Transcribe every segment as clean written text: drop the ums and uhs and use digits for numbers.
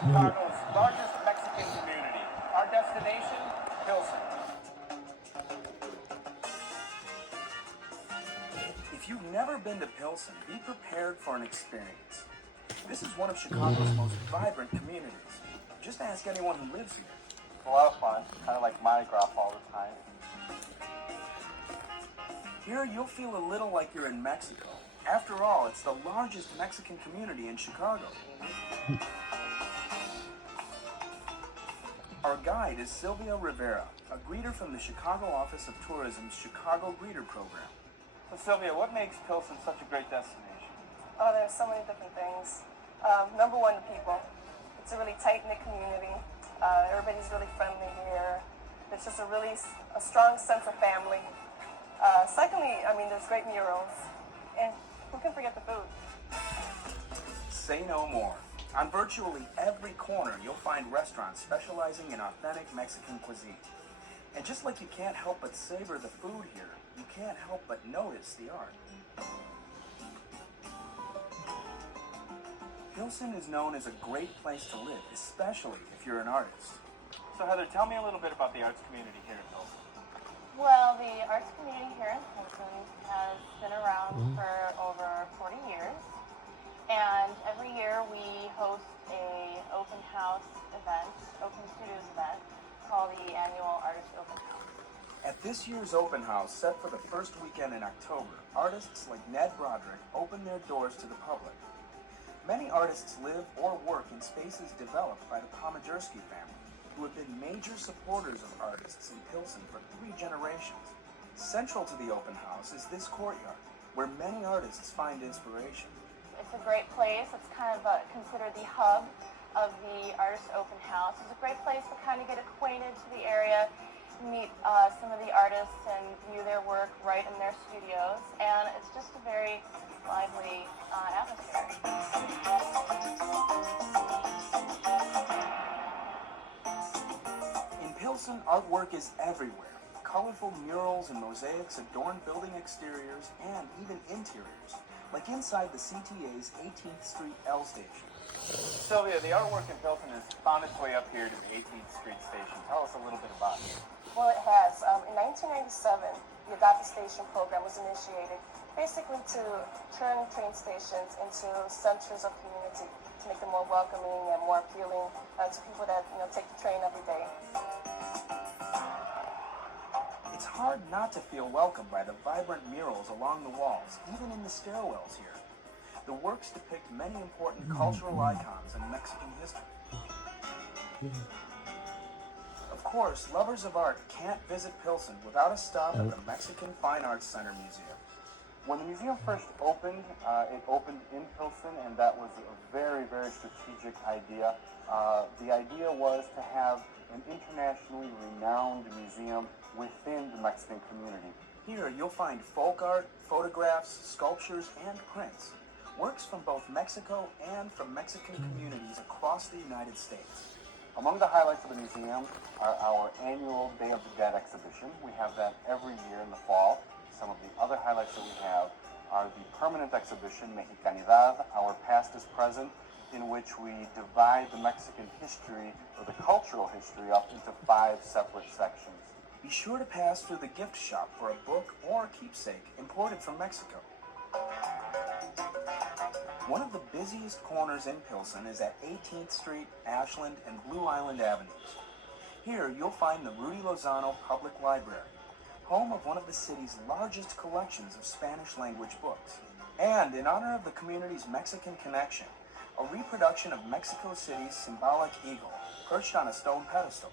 Chicago's largest Mexican community. Our destination, Pilsen. If you've never been to Pilsen, be prepared for an experience. This is one of Chicago's most vibrant communities. Just ask anyone who lives here. It's a lot of fun, kind of like Mardi Gras all the time. Here, you'll feel a little like you're in Mexico. After all, it's the largest Mexican community in Chicago. Our guide is Sylvia Rivera, a greeter from the Chicago Office of Tourism's Chicago Greeter Program. So Sylvia, what makes Pilsen such a great destination? Oh, there's so many different things. Number one, the people. It's a really tight-knit community. Everybody's really friendly here. There's just a strong sense of family. Secondly, I mean, there's great murals. And who can forget the food? Say no more. On virtually every corner, you'll find restaurants specializing in authentic Mexican cuisine. And just like you can't help but savor the food here, you can't help but notice the art. Pilsen is known as a great place to live, especially if you're an artist. So Heather, tell me a little bit about the arts community here in Pilsen. Well, the arts community here in Pilsen has been around for over 40 years. And every year we host an open house event, open studios event, called the annual Artist Open House. At this year's open house, set for the first weekend in October, artists like Ned Broderick open their doors to the public. Many artists live or work in spaces developed by the Pomajerski family, who have been major supporters of artists in Pilsen for 3 generations. Central to the open house is this courtyard, where many artists find inspiration. It's a great place. It's kind of considered the hub of the Artist Open House. It's a great place to kind of get acquainted to the area, meet some of the artists and view their work right in their studios. And it's just a very lively atmosphere. In Pilsen, artwork is everywhere. Colorful murals and mosaics adorn building exteriors and even interiors, like inside the CTA's 18th Street L station. Sylvia, the artwork in Pilsen has found its way up here to the 18th Street station. Tell us a little bit about it. Well, it has. In 1997, the Adopt a Station program was initiated, basically to turn train stations into centers of community, to make them more welcoming and more appealing to people that take the train every day. It's hard not to feel welcomed by the vibrant murals along the walls, even in the stairwells here. The works depict many important cultural icons in Mexican history. Of course, lovers of art can't visit Pilsen without a stop at the Mexican Fine Arts Center Museum. When the museum first opened, it opened in Pilsen, and that was a very, very strategic idea. The idea was to have an internationally renowned museum within the Mexican community. Here, you'll find folk art, photographs, sculptures, and prints. Works from both Mexico and from Mexican communities across the United States. Among the highlights of the museum are our annual Day of the Dead exhibition. We have that every year in the fall. Some of the other highlights that we have are the permanent exhibition, Mexicanidad, Our Past is Present, in which we divide the Mexican history, or the cultural history, up into 5 separate sections. Be sure to pass through the gift shop for a book or a keepsake imported from Mexico. One of the busiest corners in Pilsen is at 18th Street, Ashland, and Blue Island Avenues. Here, you'll find the Rudy Lozano Public Library, home of one of the city's largest collections of Spanish-language books. And in honor of the community's Mexican connection, a reproduction of Mexico City's symbolic eagle, perched on a stone pedestal.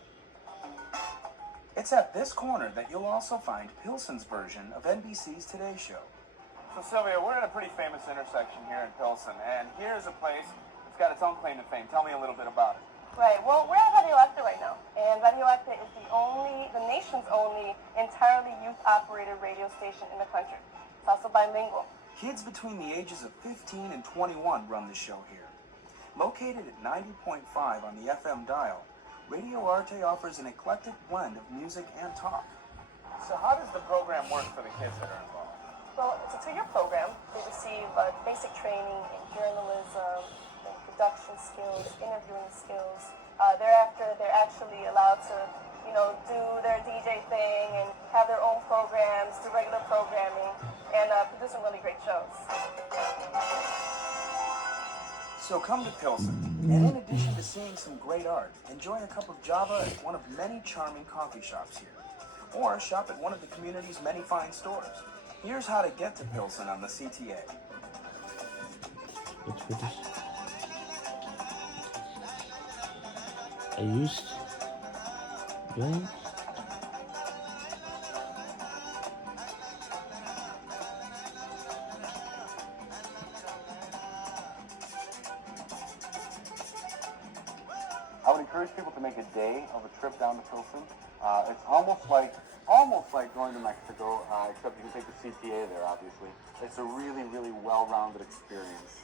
It's at this corner that you'll also find Pilsen's version of NBC's Today Show. So Sylvia, we're at a pretty famous intersection here in Pilsen, and here's a place that's got its own claim to fame. Tell me a little bit about it. Right, well, we're at Radio Acta right now, and Radio Acta is the nation's only entirely youth-operated radio station in the country. It's also bilingual. Kids between the ages of 15 and 21 run the show here. Located at 90.5 on the FM dial, Radio Arte offers an eclectic blend of music and talk. So how does the program work for the kids that are involved? Well, it's a 2-year program. They receive basic training in journalism, in production skills, interviewing skills. Thereafter, they're actually allowed to, do their DJ thing and have their own programs, do regular programming, and produce some really great shows. So come to Pilsen, and in addition to seeing some great art, enjoy a cup of Java at one of many charming coffee shops here. Or shop at one of the community's many fine stores. Here's how to get to Pilsen on the CTA. What's with this? I used blank. I would encourage people to make a day of a trip down to Pilsen. It's almost like going to Mexico, except you can take the CTA there, obviously. It's a really, really well-rounded experience.